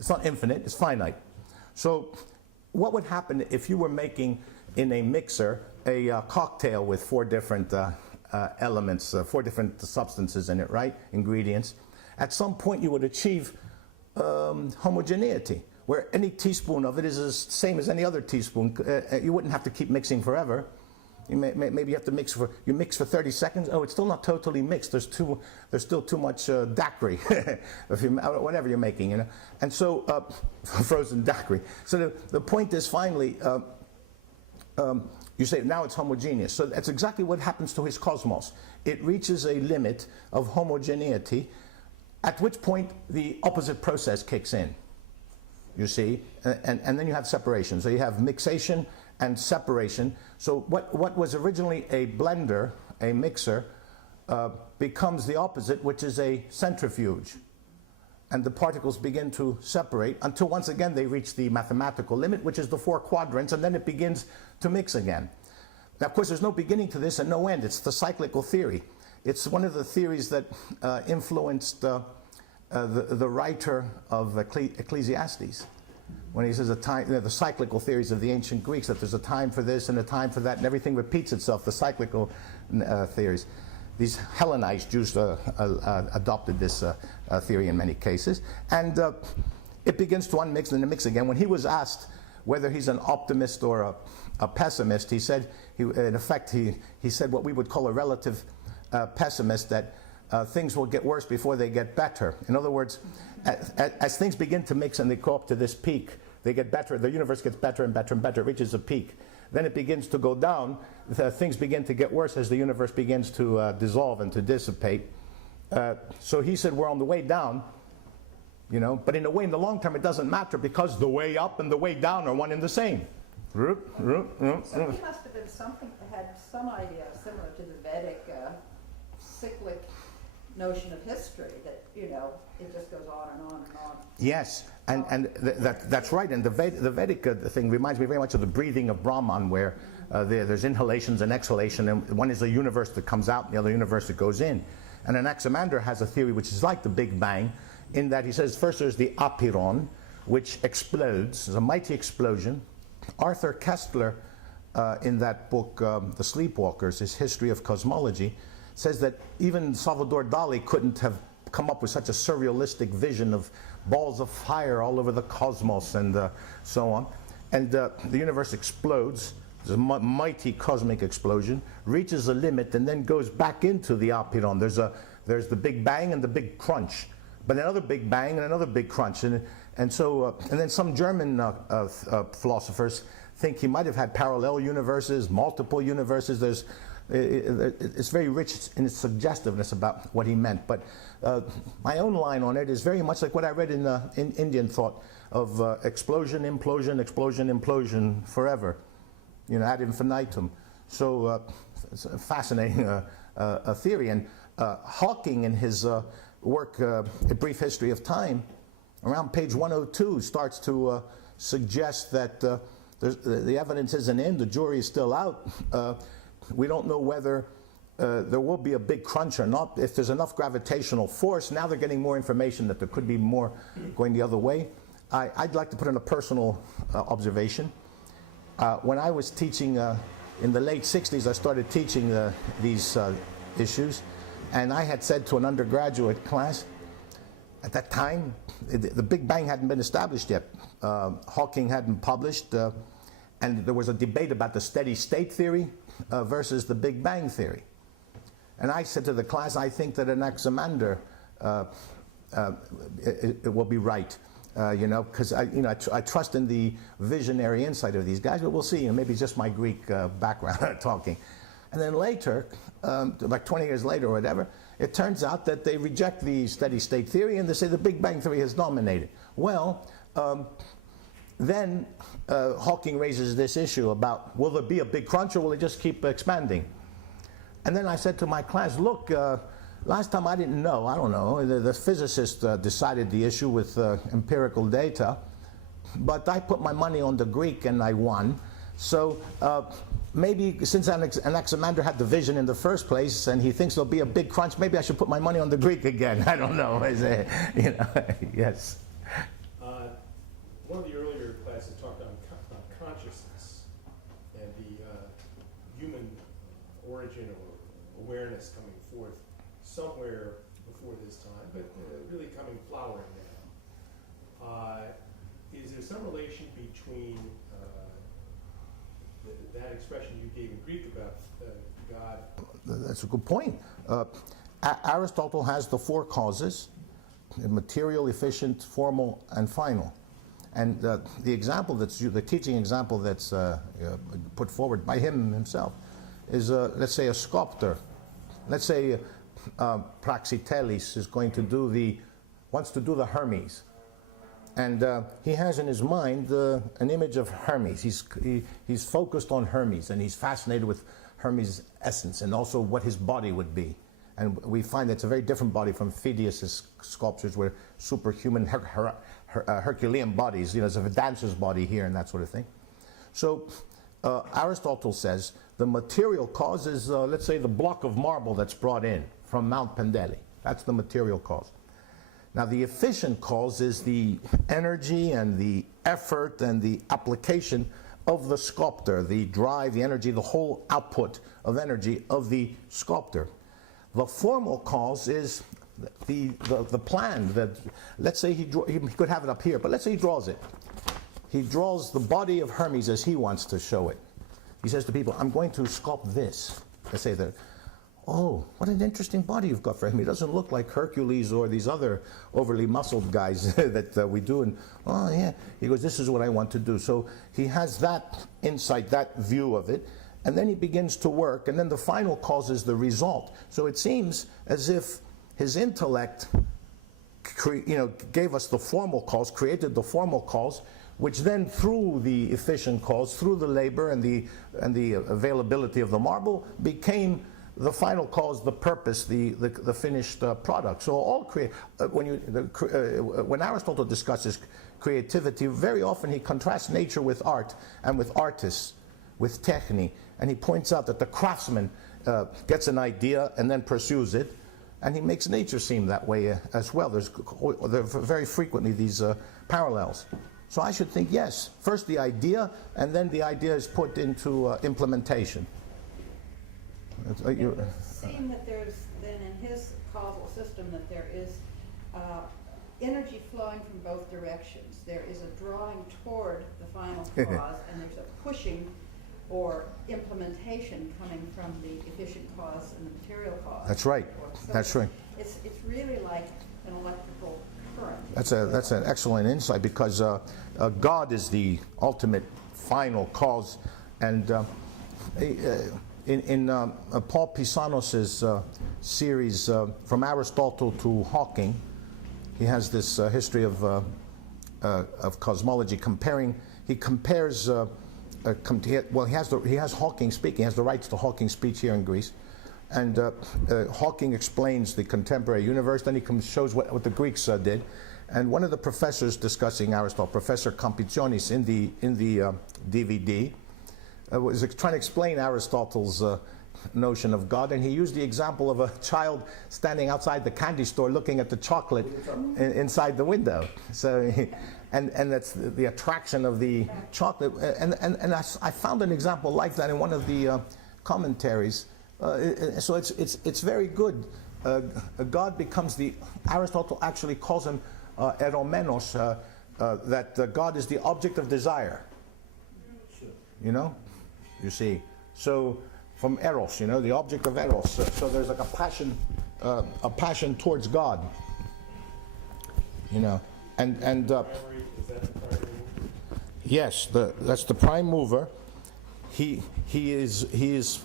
It's not infinite, it's finite. So what would happen if you were making in a mixer a cocktail with four different elements, four different substances in it, right? Ingredients. At some point you would achieve homogeneity, where any teaspoon of it is the same as any other teaspoon. You wouldn't have to keep mixing forever. You maybe you have to mix for 30 seconds. Oh, it's still not totally mixed. There's still too much daiquiri, whatever you're making, you know. And so frozen daiquiri. So the point is finally, you say now it's homogeneous. So that's exactly what happens to his cosmos. It reaches a limit of homogeneity, at which point the opposite process kicks in. You see, and then you have separation. So you have mixation and separation. So what was originally a blender, a mixer, becomes the opposite, which is a centrifuge. And the particles begin to separate until once again they reach the mathematical limit, which is the four quadrants, and then it begins to mix again. Now, of course, there's no beginning to this and no end. It's the cyclical theory. It's one of the theories that influenced the writer of Ecclesiastes, when he says the cyclical theories of the ancient Greeks, that there's a time for this and a time for that, and everything repeats itself, the cyclical theories. These Hellenized Jews adopted this theory in many cases, and it begins to unmix and then mix again. When he was asked whether he's an optimist or a pessimist, he said, in effect, he said what we would call a relative pessimist, that things will get worse before they get better. In other words, as things begin to mix and they go up to this peak, they get better, the universe gets better and better and better, it reaches a peak. Then it begins to go down, things begin to get worse as the universe begins to dissolve and to dissipate. So he said we're on the way down, you know, but in a way, in the long term, it doesn't matter because the way up and the way down are one and the same. So he must have been had some idea similar to the Vedic cyclic notion of history, that, you know, it just goes on and on and on. Yes, and that's right. And the Vedic thing reminds me very much of the breathing of Brahman, where there's inhalations and exhalation, and one is a universe that comes out and the other universe that goes in. And Anaximander has a theory which is like the Big Bang, in that he says first there's the apiron, which explodes. There's a mighty explosion. Arthur Koestler, in that book, The Sleepwalkers, his history of cosmology, says that even Salvador Dali couldn't have come up with such a surrealistic vision of balls of fire all over the cosmos and so on. And the universe explodes. There's a mighty cosmic explosion, reaches a limit, and then goes back into the apiron. There's the Big Bang and the Big Crunch, but another Big Bang and another Big Crunch. And then some German philosophers think he might have had parallel universes, multiple universes. It's very rich in its suggestiveness about what he meant. But my own line on it is very much like what I read in Indian thought of explosion, implosion, explosion, implosion, forever, you know, ad infinitum. So it's a fascinating theory. And Hawking, in his work, A Brief History of Time, around page 102, starts to suggest that the evidence isn't in, the jury is still out. We don't know whether there will be a big crunch or not. If there's enough gravitational force, now they're getting more information that there could be more going the other way. I'd like to put in a personal observation. When I was teaching in the late 60s, I started teaching these issues, and I had said to an undergraduate class, at that time, the Big Bang hadn't been established yet. Hawking hadn't published, and there was a debate about the steady state theory versus the Big Bang theory. And I said to the class, I think that Anaximander it will be right, you know, because I trust in the visionary insight of these guys, but we'll see. You know, maybe it's just my Greek background talking. And then later, like 20 years later or whatever, it turns out that they reject the steady state theory and they say the Big Bang theory has dominated. Well, then Hawking raises this issue about, will there be a big crunch or will it just keep expanding? And then I said to my class, look, last time I didn't know, I don't know, the physicist decided the issue with empirical data, but I put my money on the Greek and I won. So maybe since Anaximander had the vision in the first place and he thinks there'll be a big crunch, maybe I should put my money on the Greek again. I don't know. You know, yes. awareness coming forth somewhere before this time, but really flowering now. Is there some relation between that expression you gave in Greek about God? That's a good point. Aristotle has the four causes: material, efficient, formal, and final. And the example the teaching example that's put forward by him himself is, let's say, a sculptor. Let's say Praxiteles is going to wants to do the Hermes. And he has in his mind an image of Hermes. He's focused on Hermes, and he's fascinated with Hermes' essence and also what his body would be. And we find that it's a very different body from Phidias' sculptures, where superhuman Herculean bodies, there's a dancer's body here and that sort of thing. So Aristotle says the material cause is, let's say, the block of marble that's brought in from Mount Pendeli. That's the material cause. Now, the efficient cause is the energy and the effort and the application of the sculptor, the drive, the energy, the whole output of energy of the sculptor. The formal cause is the plan. That, let's say he could have it up here, but let's say he draws it. He draws the body of Hermes as he wants to show it. He says to people, I'm going to sculpt this. They say that, oh, what an interesting body you've got for him. He doesn't look like Hercules or these other overly muscled guys that we do. And, oh, yeah. He goes, this is what I want to do. So he has that insight, that view of it. And then he begins to work. And then the final cause is the result. So it seems as if his intellect gave us the formal cause, created the formal cause, which then through the efficient cause, through the labor and the availability of the marble, became the final cause, the purpose, the finished product. So all when Aristotle discusses creativity, very often he contrasts nature with art and with artists, with technique, and he points out that the craftsman gets an idea and then pursues it, and he makes nature seem that way as well. There are very frequently these parallels. So I should think, yes, first the idea, and then the idea is put into implementation. It would seem that there's then in his causal system that there is energy flowing from both directions. There is a drawing toward the final cause, and there's a pushing or implementation coming from the efficient cause and the material cause. That's right. So That's right. It's really like an electrical current. That's an excellent insight, because God is the ultimate final cause, and in Paul Pisanos's series from Aristotle to Hawking, he has this history of cosmology comparing. He compares. He has Hawking speaking. He has the rights to Hawking's speech here in Greece, and Hawking explains the contemporary universe. Then he shows what the Greeks did, and one of the professors discussing Aristotle, Professor Kampitzionis, in the DVD, was trying to explain Aristotle's notion of God, and he used the example of a child standing outside the candy store looking at the chocolate inside the window. So, and that's the attraction of the chocolate. And I found an example like that in one of the commentaries. So it's very good. God becomes Aristotle actually calls him eromenos, that God is the object of desire. You see. So from eros, the object of eros. So there's like a passion towards God. And Is that the primary? yes, that's the prime mover. He is